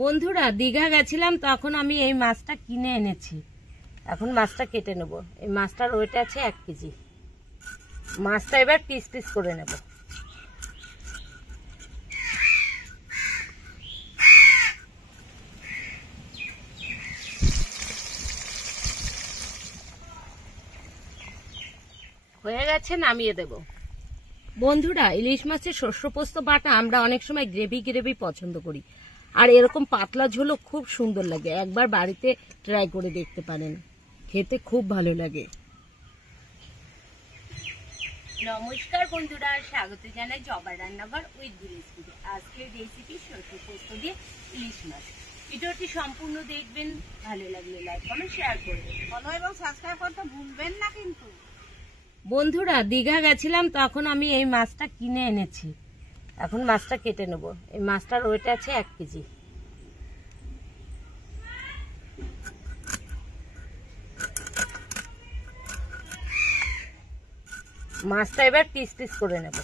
বন্ধুরা দীঘা গেছিলাম, তখন আমি এই মাছটা কিনে এনেছি। এখন মাছটা কেটে নেব। এই মাছটার ওয়েট আছে 1 কেজি। মাছটা এবার পিস পিস করে নেব। হয়ে গেছে, নামিয়ে দেব। বন্ধুরা, ইলিশ মাছের শস্য পোস্ত বাটা আমরা অনেক সময় গ্রেভি গ্রেভি পছন্দ করি, আর এরকম পাতলা ঝোলও খুব সুন্দর লাগে। একবার বাড়িতে ট্রাই করে দেখতে পারেন, খেতে খুব ভালো লাগে। নমস্কার বন্ধুরা, স্বাগত জানাই জবার রান্নাঘর উইথ রেসিপি। আজকের রেসিপি শস্য পোস্ত দিয়ে ইলিশ মাছ। ভিডিওটি সম্পূর্ণ দেখবেন, ভালো লাগলে লাইক কমেন্ট শেয়ার করবেন, ফলো এবং সাবস্ক্রাইব করতে ভুলবেন না কিন্তু। বন্ধুরা দীঘা গেছিলাম, তখন আমি এই মাছটা কিনে এনেছি। এখন মাছটা কেটে নেব। এই মাছটার ওয়েট আছে 1 কেজি। মাছটা এবার পিস পিস করে নেব।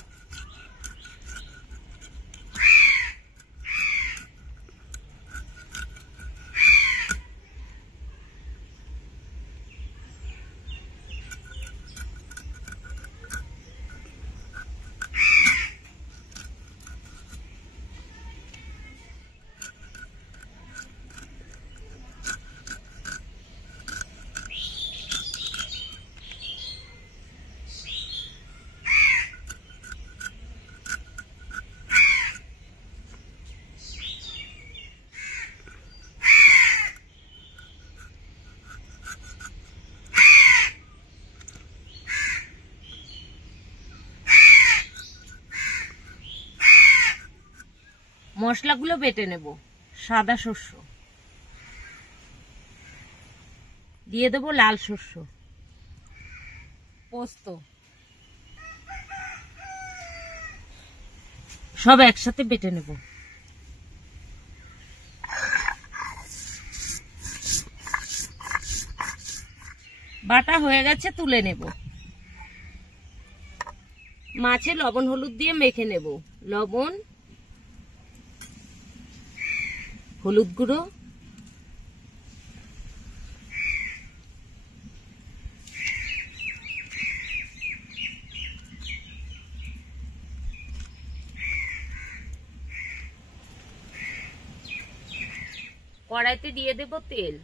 মশলাগুলো বেটে নেব। সাদা শস্য দিয়ে দেবো, লাল শস্য, পোস্ত, সব একসাথে বেটে নেব। বাটা হয়ে গেছে, তুলে নেব। মাছে লবণ হলুদ দিয়ে মেখে নেব। লবণ, হলুদ গুঁড়ো, কড়াইতে দিয়ে দেব তেল,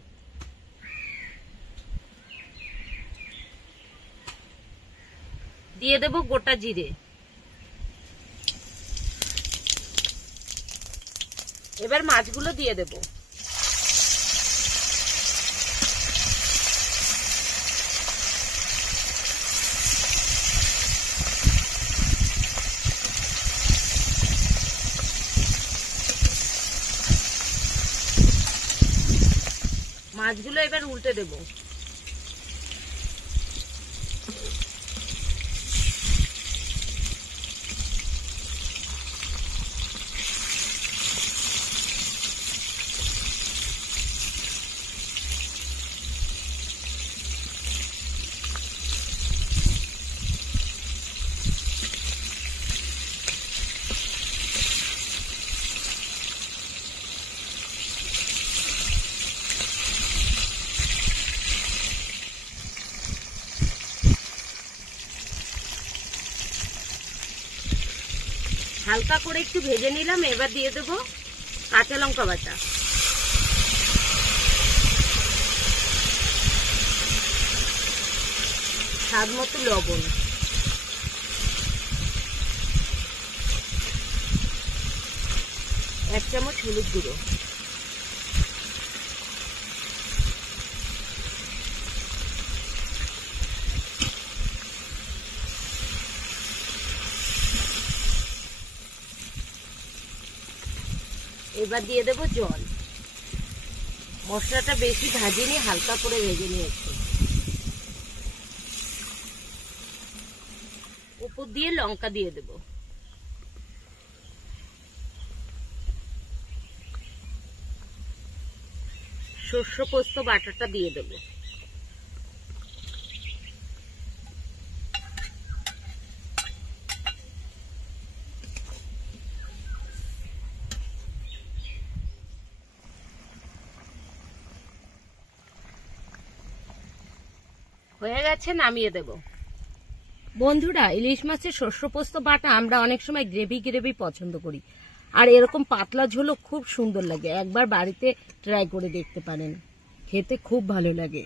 দিয়ে দেব গোটা জিরে। এবার মাছগুলো দিয়ে দেব। মাছগুলো এবার উল্টে দেব। হালকা করে একটু ভেজে নিলাম। এবার দিয়ে দেব কাঁচা লঙ্কা বাটা, স্বাদ মতো লবণ, 1 চামচ হলুদ গুঁড়ো, এবার দিয়ে দেব জল। মশলাটা বেশি ভাজিনি, হালকা করে ভেজে নিয়েছি। উপর দিয়ে লঙ্কা দিয়ে দেব। শস্য পোস্ত বাটাটা দিয়ে দেব। হয়ে গেছে, নামিয়ে দেব। বন্ধুরা, ইলিশ মাছের শস্য পোস্ত বাটা আমরা অনেক সময় গ্রেভি গ্রেভি পছন্দ করি, আর এরকম পাতলা ঝোলও খুব সুন্দর লাগে। একবার বাড়িতে ট্রাই করে দেখতে পারেন, খেতে খুব ভালো লাগে।